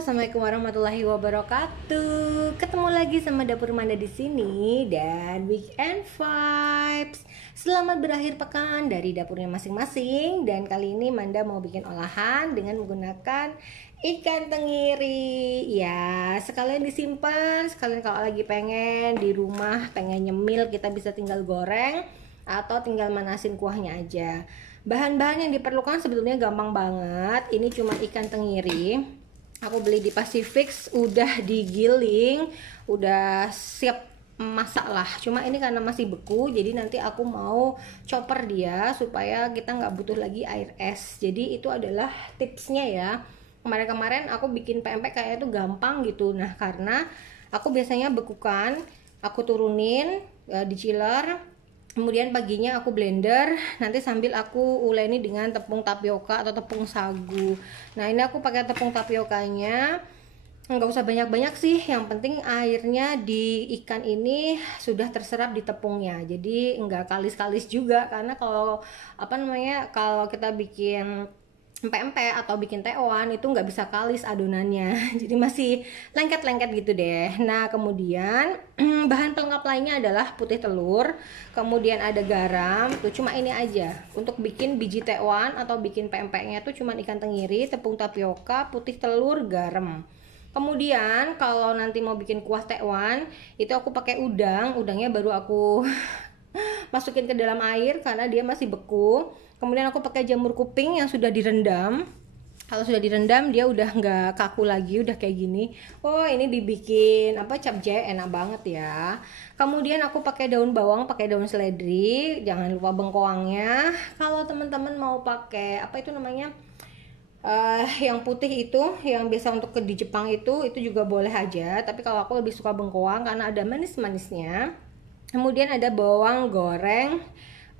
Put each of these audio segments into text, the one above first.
Assalamualaikum warahmatullahi wabarakatuh. Ketemu lagi sama Dapur Manda di sini dan Weekend Vibes. Selamat berakhir pekan dari dapurnya masing-masing. Dan kali ini Manda mau bikin olahan dengan menggunakan ikan tenggiri. Ya, sekalian disimpan, sekalian kalau lagi pengen di rumah, pengen nyemil, kita bisa tinggal goreng atau tinggal manasin kuahnya aja. Bahan-bahan yang diperlukan sebetulnya gampang banget. Ini cuma ikan tenggiri. Aku beli di Pacific, udah digiling, udah siap masak lah. Cuma ini karena masih beku, jadi nanti aku mau chopper dia supaya kita nggak butuh lagi air es. Jadi itu adalah tipsnya ya. Kemarin-kemarin aku bikin pempek kayaknya tuh gampang gitu. Nah karena aku biasanya bekukan, aku turunin di chiller. Kemudian paginya aku blender, nanti sambil aku uleni dengan tepung tapioka atau tepung sagu. Nah ini aku pakai tepung tapiokanya, nggak usah banyak-banyak sih, yang penting airnya di ikan ini sudah terserap di tepungnya. Jadi nggak kalis-kalis juga, karena kalau kalau kita bikin empek-empek atau bikin teoan itu nggak bisa kalis adonannya, jadi masih lengket-lengket gitu deh. Nah kemudian bahan pelengkap lainnya adalah putih telur, kemudian ada garam, tuh cuma ini aja untuk bikin biji teoan atau bikin pempeknya tuh cuma ikan tenggiri, tepung tapioka, putih telur, garam. Kemudian kalau nanti mau bikin kuah teoan itu aku pakai udangnya baru aku masukin ke dalam air karena dia masih beku. Kemudian aku pakai jamur kuping yang sudah direndam. Kalau sudah direndam dia udah nggak kaku lagi, udah kayak gini. Oh ini dibikin capcay, enak banget ya. Kemudian aku pakai daun bawang, pakai daun seledri, jangan lupa bengkoangnya. Kalau teman-teman mau pakai yang putih itu, yang biasa untuk di Jepang itu juga boleh aja. Tapi kalau aku lebih suka bengkoang karena ada manis-manisnya. Kemudian ada bawang goreng.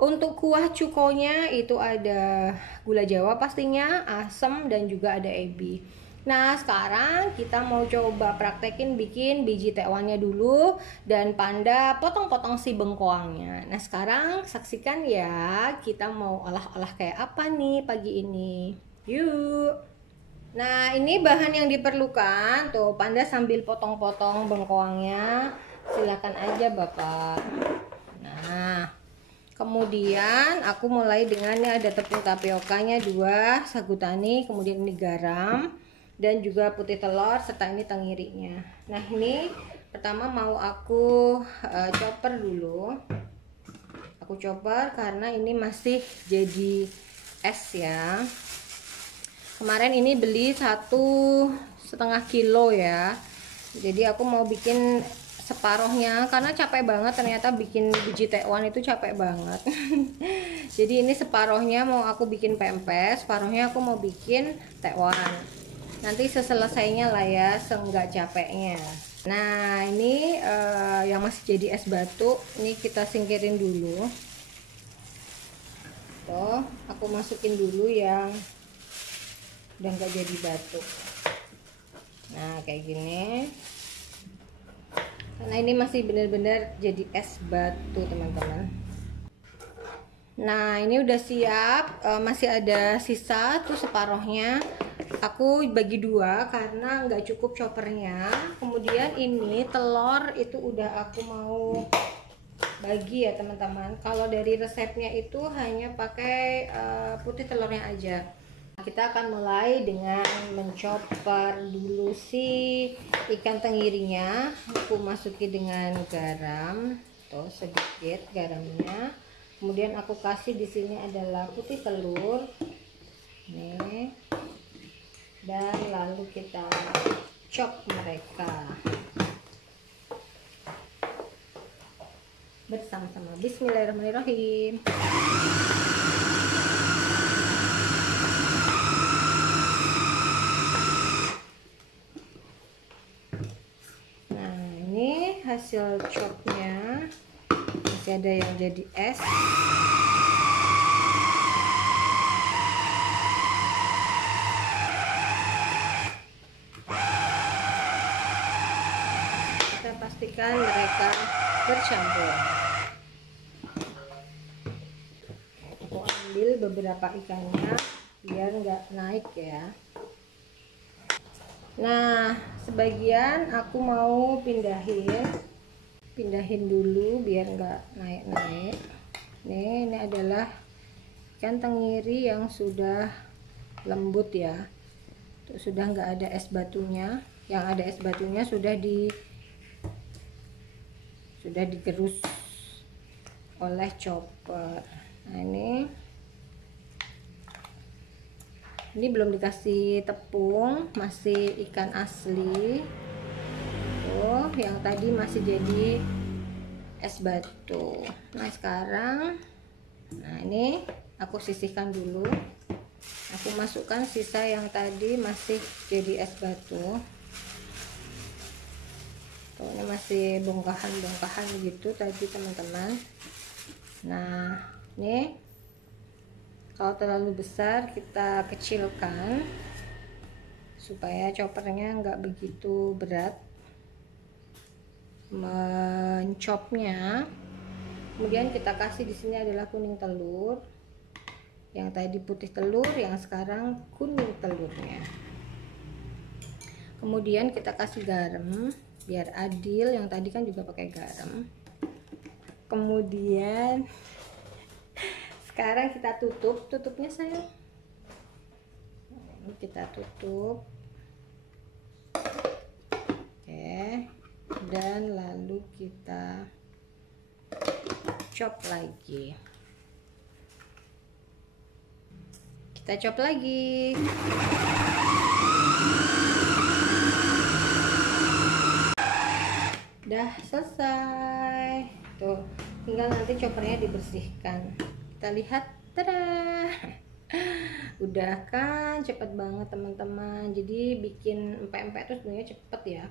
Untuk kuah cukonya itu ada gula jawa pastinya, asam, dan juga ada ebi. Nah sekarang kita mau coba praktekin bikin biji teoannya dulu, dan Panda potong-potong si bengkoangnya. Nah sekarang saksikan ya, kita mau olah-olah kayak apa nih pagi ini. Yuk. Nah ini bahan yang diperlukan. Tuh Panda sambil potong-potong bengkoangnya, silakan aja Bapak. Nah kemudian aku mulai dengan ada tepung tapiokanya 2 sagu tani, kemudian ini garam dan juga putih telur serta ini tenggirinya. Nah ini pertama mau aku chopper dulu. Aku chopper karena ini masih jadi es ya. Kemarin ini beli 1,5 kilo ya. Jadi aku mau bikin separohnya karena capek banget, ternyata bikin biji teoan itu capek banget. Jadi ini separohnya mau aku bikin pempek, separohnya aku mau bikin teoan. Nanti seselesainya lah ya, seenggak capeknya. Nah ini yang masih jadi es batu, ini kita singkirin dulu. Tuh aku masukin dulu yang udah nggak jadi batu. Nah kayak gini, karena ini masih benar-benar jadi es batu teman-teman. Nah ini udah siap, masih ada sisa tuh separohnya. Aku bagi 2 karena nggak cukup choppernya. Kemudian ini telur itu udah aku mau bagi ya teman-teman. Kalau dari resepnya itu hanya pakai putih telurnya aja. Kita akan mulai dengan menchopper dulu si ikan tenggirinya. Aku masukin dengan garam, tuh sedikit garamnya. Kemudian aku kasih di sini adalah putih telur, nih, dan lalu kita chop mereka bersama-sama. Bismillahirrahmanirrahim. Hasil chopnya masih ada yang jadi es. Kita pastikan mereka bercampur. Aku ambil beberapa ikannya biar nggak naik ya. Nah, sebagian aku mau pindahin dulu biar nggak naik-naik. Nih, ini adalah ikan tenggiri yang sudah lembut ya. Tuh, sudah nggak ada es batunya. Yang ada es batunya sudah digerus oleh chopper. Nah, ini belum dikasih tepung, masih ikan asli. Tuh, yang tadi masih jadi es batu. Nah, sekarang ini aku sisihkan dulu. Aku masukkan sisa yang tadi masih jadi es batu. Tuh, ini masih bongkahan-bongkahan gitu tadi teman-teman. Nah, ini kalau terlalu besar kita kecilkan supaya choppernya nggak begitu berat mencopnya. Kemudian kita kasih di sini adalah kuning telur. Yang tadi putih telur, yang sekarang kuning telurnya. Kemudian kita kasih garam biar adil, yang tadi kan juga pakai garam. Kemudian sekarang kita tutupnya sayang. Ini kita tutup. Oke. Dan lalu kita chop lagi. Kita chop lagi. Udah selesai. Tuh, tinggal nanti choppernya dibersihkan. Kita lihat, tada. Udah kan, cepet banget teman-teman. Jadi bikin empek-empek itu sebenarnya cepet ya.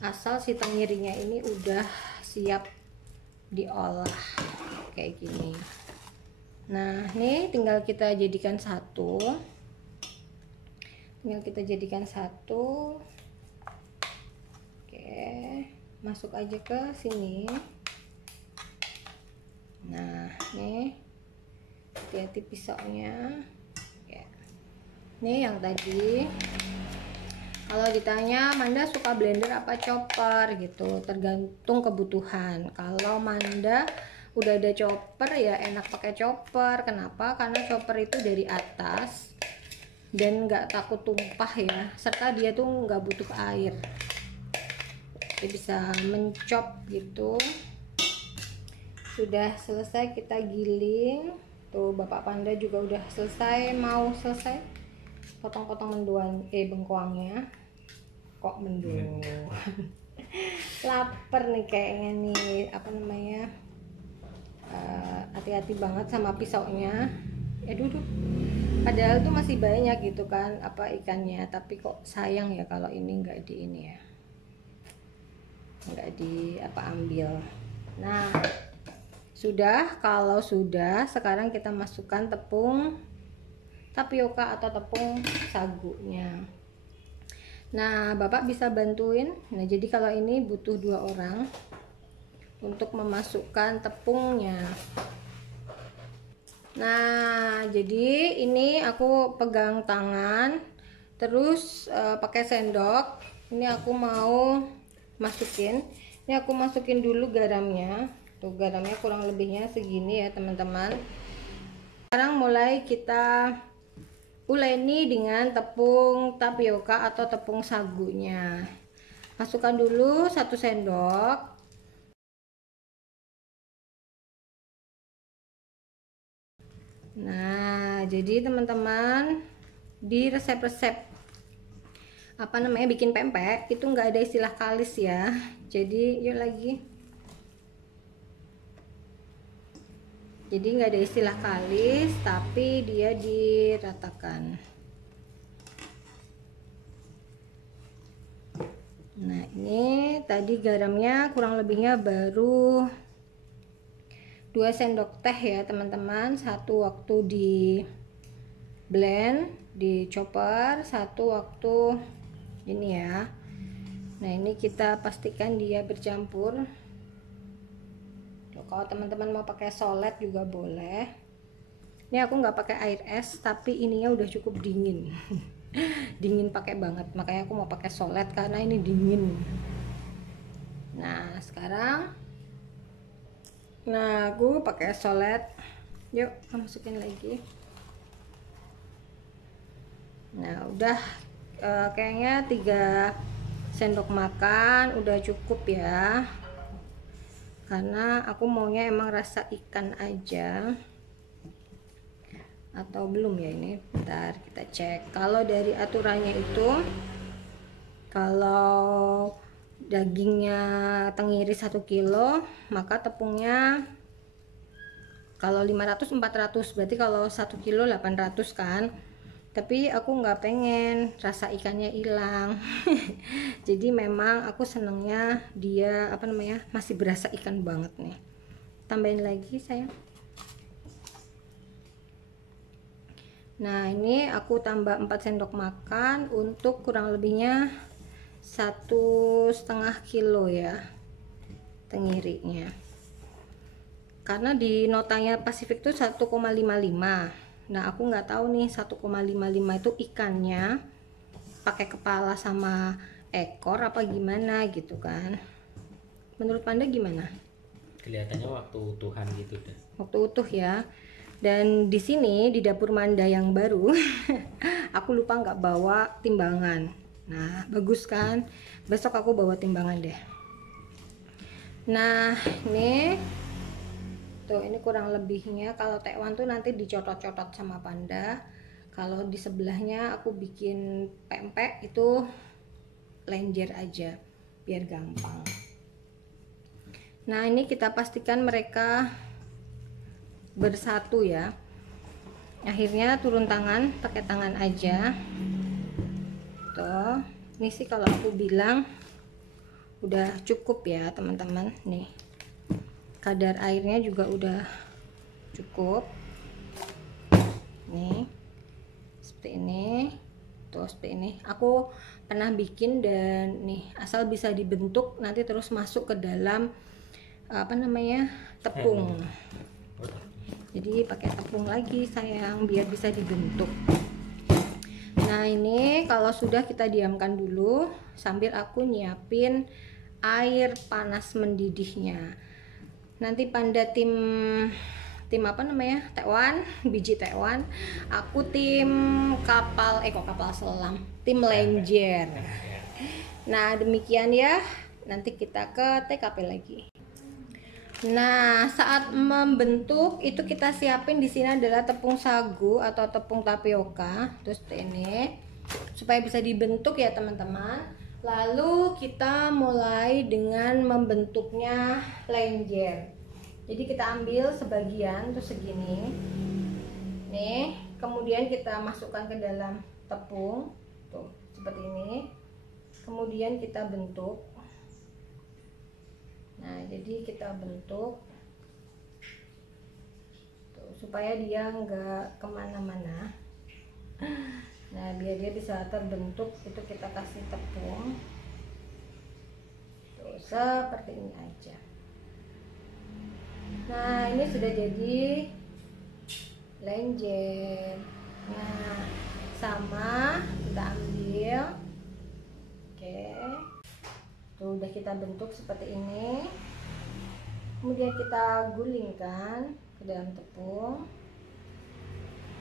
Asal si tenggirinya ini udah siap diolah kayak gini. Nah, ini tinggal kita jadikan satu. Oke, masuk aja ke sini. Nah, nih hati-hati pisaunya ya. Nih yang tadi, kalau ditanya Manda suka blender apa chopper gitu, tergantung kebutuhan. Kalau Manda udah ada chopper ya enak pakai chopper. Kenapa? Karena chopper itu dari atas dan nggak takut tumpah ya, serta dia tuh nggak butuh air, dia bisa mencop gitu. Sudah selesai kita giling. Tuh Bapak Panda juga udah mau selesai potong-potong bengkoangnya. Kok mendoan lapar nih kayaknya nih, apa namanya, hati-hati banget sama pisaunya. Duduk, padahal tuh masih banyak gitu kan apa ikannya, tapi kok sayang ya kalau ini nggak ambil. Nah, kalau sudah sekarang kita masukkan tepung tapioka atau tepung sagunya. Nah, Bapak bisa bantuin. Nah, jadi kalau ini butuh 2 orang untuk memasukkan tepungnya. Nah, jadi ini aku pegang tangan, terus pakai sendok. Ini aku mau masukin. Ini aku masukin dulu garamnya. Tuh, garamnya kurang lebihnya segini ya teman-teman. Sekarang mulai kita uleni dengan tepung tapioka atau tepung sagunya. Masukkan dulu 1 sendok. Nah, jadi teman-teman, di resep-resep apa namanya bikin pempek itu nggak ada istilah kalis ya. Jadi nggak ada istilah kalis, tapi dia diratakan. Nah, ini tadi garamnya kurang lebihnya baru 2 sendok teh ya teman-teman. Satu waktu di blend, di chopper, satu waktu ini ya. Nah, ini kita pastikan dia bercampur. Tuh, kalau teman-teman mau pakai solet juga boleh. Ini aku nggak pakai air es, tapi ininya udah cukup dingin. Dingin pakai banget, makanya aku mau pakai solet karena ini dingin. Nah sekarang, nah aku pakai solet. Yuk kita masukin lagi. Nah udah kayaknya 3 sendok makan udah cukup ya, karena aku maunya emang rasa ikan aja. Atau belum ya, ini bentar kita cek. Kalau dari aturannya itu, kalau dagingnya tenggiri 1 kilo, maka tepungnya kalau 500 400, berarti kalau 1 kilo 800 kan. Tapi aku nggak pengen rasa ikannya hilang. Jadi memang aku senengnya dia apa namanya, masih berasa ikan banget nih. Tambahin lagi sayang. Nah ini aku tambah 4 sendok makan untuk kurang lebihnya 1,5 kilo ya tenggirinya, karena di notanya Pasifik tuh 1,55. Nah aku nggak tahu nih 1,55 itu ikannya pakai kepala sama ekor apa gimana gitu kan. Menurut Panda gimana? Kelihatannya waktu utuhan gitu deh. Waktu utuh ya. Dan di sini di dapur Manda yang baru aku lupa nggak bawa timbangan. Nah bagus kan, besok aku bawa timbangan deh. Nah ini tuh, ini kurang lebihnya. Kalau tekwan tuh nanti dicocot-cocot sama Panda. Kalau di sebelahnya aku bikin pempek itu lenjer aja biar gampang. Nah ini kita pastikan mereka bersatu ya. Akhirnya turun tangan, pakai tangan aja tuh. Ini sih kalau aku bilang udah cukup ya teman-teman. Nih kadar airnya juga udah cukup nih, seperti ini tuh, seperti ini. Aku pernah bikin dan nih asal bisa dibentuk nanti terus masuk ke dalam apa namanya, tepung. Jadi pakai tepung lagi sayang biar bisa dibentuk. Nah ini kalau sudah kita diamkan dulu sambil aku nyiapin air panas mendidihnya. Nanti Panda tim apa namanya, tekwan, biji tekwan. Aku tim kapal kok kapal selam, tim lenjer. Nah demikian ya, nanti kita ke TKP lagi. Nah, saat membentuk itu kita siapin di sini adalah tepung sagu atau tepung tapioka, terus ini supaya bisa dibentuk ya teman-teman. Lalu kita mulai dengan membentuknya lenjer. Jadi kita ambil sebagian terus segini. Nih, kemudian kita masukkan ke dalam tepung, tuh seperti ini. Kemudian kita bentuk. Nah jadi kita bentuk tuh, supaya dia nggak kemana-mana. Nah biar dia bisa terbentuk itu kita kasih tepung tuh seperti ini aja. Nah ini sudah jadi lenjer. Nah sama kita ambil, oke. Tuh, udah kita bentuk seperti ini. Kemudian kita gulingkan ke dalam tepung.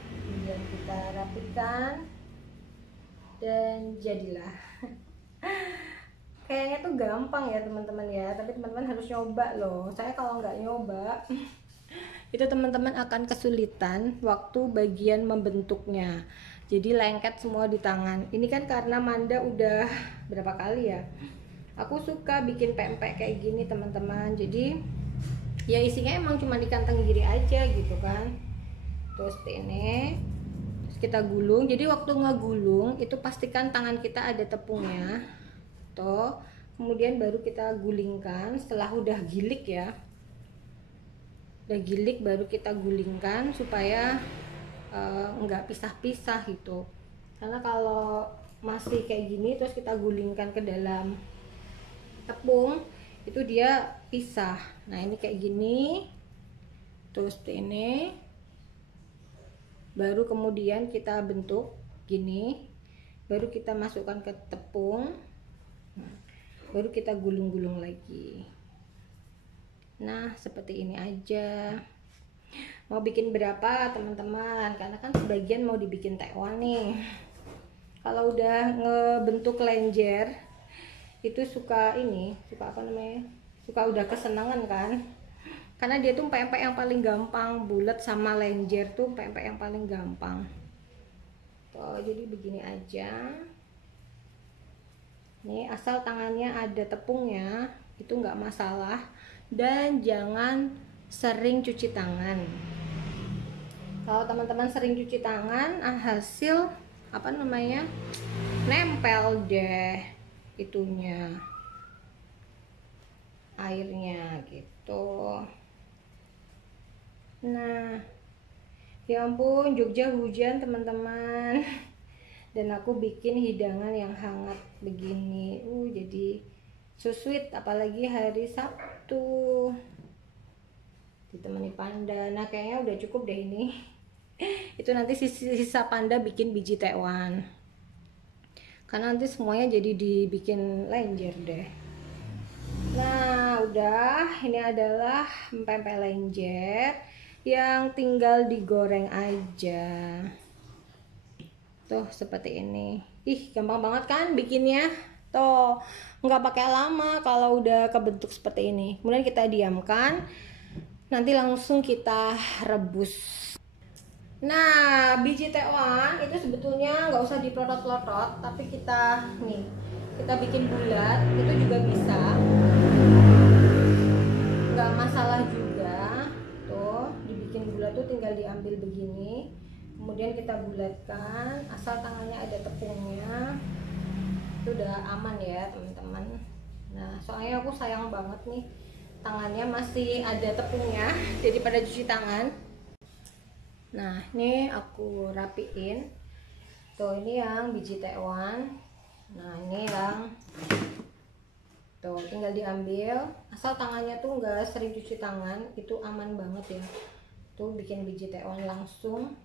Kemudian kita rapikan dan jadilah. Kayaknya tuh gampang ya teman-teman ya, tapi teman-teman harus nyoba loh. Saya kalau nggak nyoba itu teman-teman akan kesulitan waktu bagian membentuknya. Jadi lengket semua di tangan. Ini kan karena Manda udah berapa kali ya, aku suka bikin pempek kayak gini teman-teman. Jadi ya isinya emang cuma ikan tenggiri aja gitu kan. Terus ini, terus kita gulung. Jadi waktu ngegulung itu pastikan tangan kita ada tepungnya tuh. Kemudian baru kita gulingkan setelah udah gilik ya, udah gilik baru kita gulingkan supaya nggak pisah-pisah gitu. Karena kalau masih kayak gini terus kita gulingkan ke dalam tepung itu dia pisah. Nah ini kayak gini, terus ini baru kemudian kita bentuk gini. baru kita masukkan ke tepung. Nah, baru kita gulung-gulung lagi. Nah, seperti ini aja. Mau bikin berapa teman-teman? Karena kan sebagian mau dibikin tekwan nih. Kalau udah ngebentuk lenjer itu suka apa namanya? Suka udah kesenangan kan? Karena dia tuh pempek yang paling gampang, bulat sama lenjer tuh pempek yang paling gampang. Tuh, jadi begini aja. Nih, asal tangannya ada tepungnya, itu nggak masalah. Dan jangan sering cuci tangan. Kalau teman-teman sering cuci tangan, hasil apa namanya, nempel deh itunya, airnya gitu. Nah, ya ampun, Jogja hujan teman-teman. Dan aku bikin hidangan yang hangat begini. Jadi so sweet, apalagi hari Sabtu ditemani panda. Nah, kayaknya udah cukup deh ini. Itu nanti sisa panda bikin biji tekwan. Karena nanti semuanya jadi dibikin lenjer deh. Nah, udah, ini adalah pempek lenjer yang tinggal digoreng aja. Tuh seperti ini. Ih, gampang banget kan bikinnya. Tuh, nggak pakai lama kalau udah kebentuk seperti ini. Kemudian kita diamkan. Nanti langsung kita rebus. Nah, biji tekwan itu sebetulnya nggak usah diplotot-plotot, tapi kita bikin bulat, itu juga bisa. Nggak masalah juga. Tuh, dibikin bulat tuh tinggal diambil begini. Kemudian kita bulatkan, asal tangannya ada tepungnya, itu udah aman ya teman-teman. Nah, soalnya aku sayang banget nih tangannya masih ada tepungnya, jadi pada cuci tangan. Nah, ini aku rapiin. Tuh, ini yang biji tekwan. Nah, ini yang tuh tinggal diambil, asal tangannya tuh nggak sering cuci tangan, itu aman banget ya. Tuh bikin biji tekwan langsung.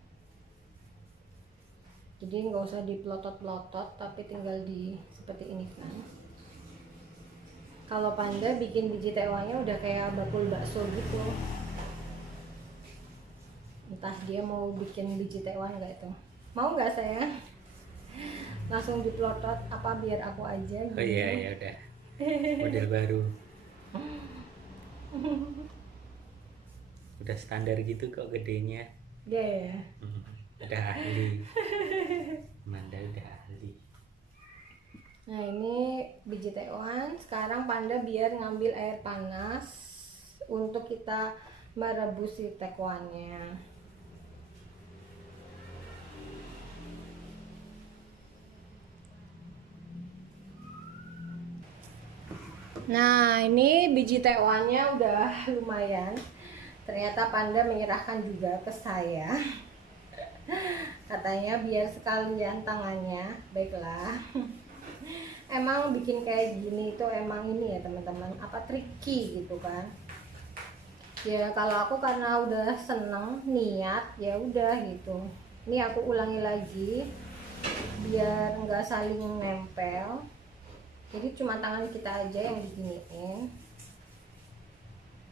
Jadi nggak usah diplotot-plotot, tapi tinggal seperti ini kan. Kalau panda bikin biji tekwannya udah kayak bakul bakso gitu. Entah dia mau bikin biji tekwan nggak itu. Mau nggak sayang? Langsung diplotot apa biar aku aja gitu. Oh iya, ya udah. Model baru. Udah standar gitu kok gedenya. Iya. Udah ahli. Manda udah ahli. Nah, ini biji tekwan. Sekarang panda biar ngambil air panas untuk kita merebus si tekwannya. Nah, ini biji tekwannya udah lumayan. Ternyata panda menyerahkan juga ke saya. Katanya biar sekalian tangannya. Baiklah. Emang bikin kayak gini itu emang ini ya teman-teman, apa tricky gitu kan. Ya kalau aku karena udah seneng niat ya udah gitu. Ini aku ulangi lagi biar nggak saling nempel. Jadi cuma tangan kita aja yang diginiin.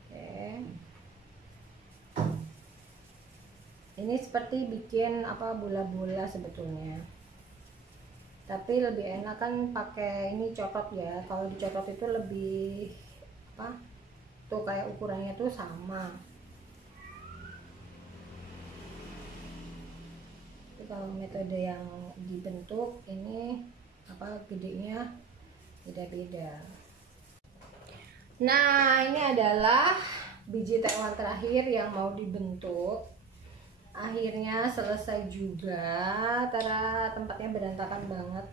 Oke. Ini seperti bikin apa bola-bola sebetulnya. Tapi lebih enak kan pakai ini cokot ya. Kalau dicokot itu lebih apa? Tuh kayak ukurannya tuh sama. Tapi kalau metode yang dibentuk ini apa gedenya beda-beda. Nah, ini adalah biji tekwan terakhir yang mau dibentuk. Akhirnya selesai juga. Tara, tempatnya berantakan banget.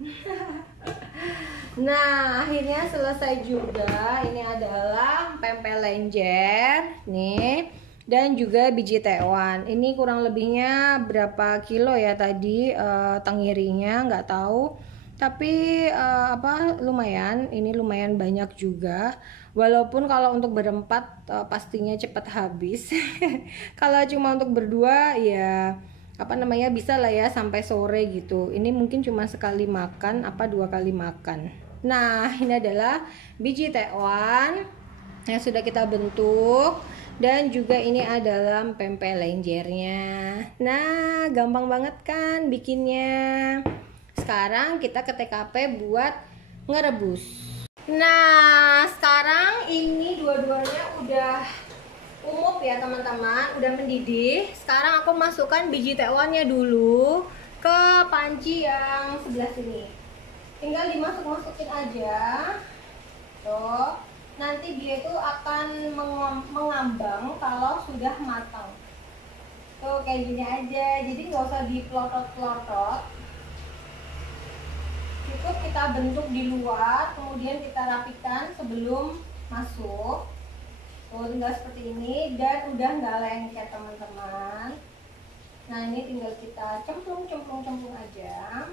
Nah, akhirnya selesai juga. Ini adalah pempek lenjer nih, dan juga biji tekwan. Ini kurang lebihnya berapa kilo ya tadi tengirinya nggak tahu, tapi lumayan. Ini lumayan banyak juga. Walaupun kalau untuk berempat pastinya cepat habis. Kalau cuma untuk berdua ya bisa lah ya sampai sore gitu. Ini mungkin cuma sekali makan apa 2 kali makan. Nah, ini adalah biji tekwan yang sudah kita bentuk, dan juga ini adalah pempek lenjernya. Nah, gampang banget kan bikinnya. Sekarang kita ke TKP buat ngerebus. Nah, sekarang ini dua-duanya udah umum ya teman-teman, udah mendidih. Sekarang aku masukkan biji tekwannya dulu ke panci yang sebelah sini. Tinggal dimasuk-masukin aja. Tuh, nanti dia itu akan mengambang kalau sudah matang. Tuh kayak gini aja, jadi nggak usah diplotot-plotot. Cukup kita bentuk di luar, kemudian kita rapikan sebelum masuk. Tuh, tinggal seperti ini dan udah nggak lengket teman-teman. Nah, ini tinggal kita cemplung aja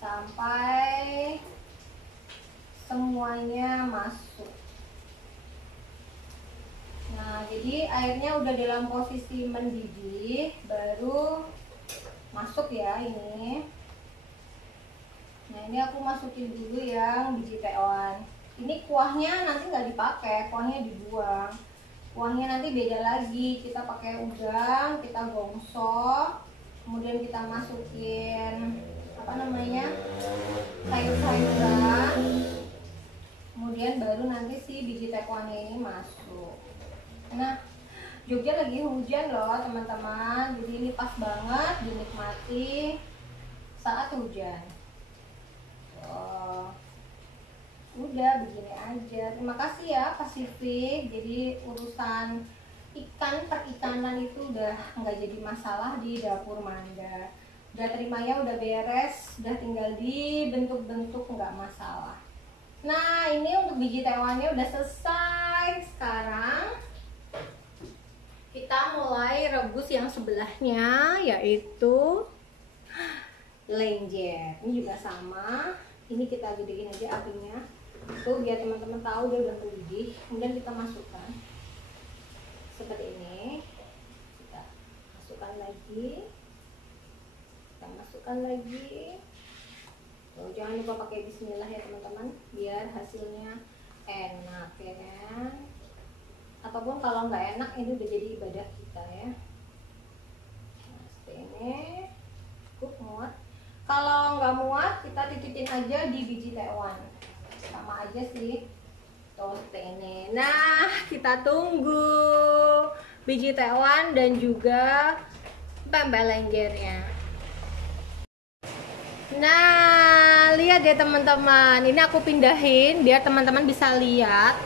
sampai semuanya masuk. Nah, jadi airnya udah dalam posisi mendidih, baru masuk ya ini. Nah, ini aku masukin dulu yang biji tekwan. Ini kuahnya nanti nggak dipakai, kuahnya dibuang. Kuahnya nanti beda lagi, kita pakai udang, kita gongsok, kemudian kita masukin sayur-sayuran, kemudian baru nanti si biji tekwannya ini masuk. Nah, Jogja lagi hujan loh teman-teman, jadi ini pas banget dinikmati saat hujan. Udah begini aja. Terima kasih ya Pasifik. Jadi urusan perikanan itu udah nggak jadi masalah di dapur Manda. Udah terimanya udah beres, udah tinggal dibentuk-bentuk, nggak masalah. Nah, ini untuk biji tekwannya udah selesai. Sekarang kita mulai rebus yang sebelahnya, yaitu lenjer. Ini juga sama. Ini kita gedein aja apinya. Tuh, biar teman-teman tahu dia udah mendidih. Kemudian kita masukkan seperti ini. Kita masukkan lagi. Tuh, jangan lupa pakai bismillah ya teman-teman, biar hasilnya enak ya kan. Ataupun kalau nggak enak, ini udah jadi ibadah kita ya. Nah, seperti ini. Muat. Kalau nggak muat, kita titipin aja di biji tekwan. Sama aja sih. Tuh, seperti ini. Nah, kita tunggu biji tekwan dan juga pempek lenjernya. Nah, lihat deh teman-teman. Ini aku pindahin biar teman-teman bisa lihat.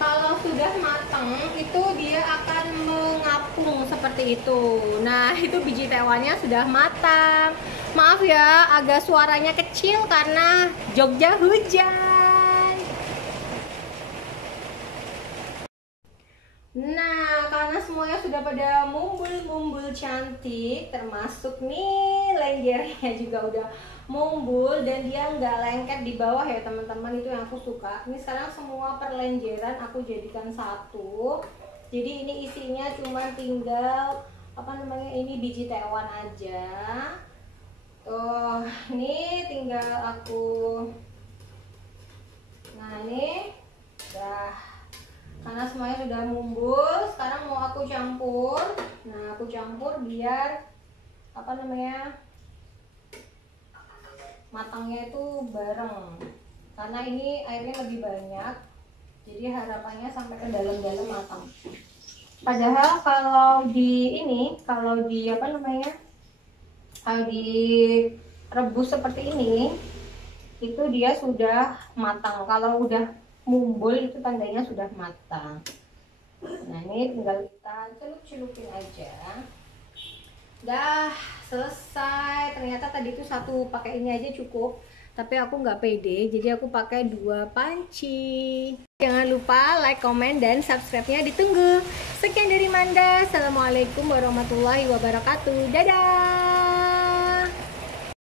Kalau sudah matang, itu dia akan mengapung seperti itu. Nah, itu biji tekwannya sudah matang. Maaf ya, agak suaranya kecil karena Jogja hujan. Nah, karena semuanya sudah pada mumbul cantik, termasuk nih lenjernya juga udah mumbul dan dia nggak lengket di bawah ya teman-teman. Itu yang aku suka. Ini sekarang semua perlenjeran aku jadikan satu. Jadi ini isinya cuma tinggal ini biji tekwan aja. Tuh, ini tinggal aku. Nah, ini udah, karena semuanya sudah mumbul. Sekarang mau aku campur. Nah, aku campur biar matangnya itu bareng, karena ini airnya lebih banyak, jadi harapannya sampai ke dalam-dalam matang. Padahal kalau direbus seperti ini, itu dia sudah matang. Kalau udah mumbul itu tandanya sudah matang. Nah, ini tinggal kita celup-celupin aja. Dah selesai. Ternyata tadi itu satu pakai ini aja cukup, tapi aku nggak pede, jadi aku pakai 2 panci. Jangan lupa like, komen, dan subscribe-nya ditunggu. Sekian dari Manda. Assalamualaikum warahmatullahi wabarakatuh. Dadah.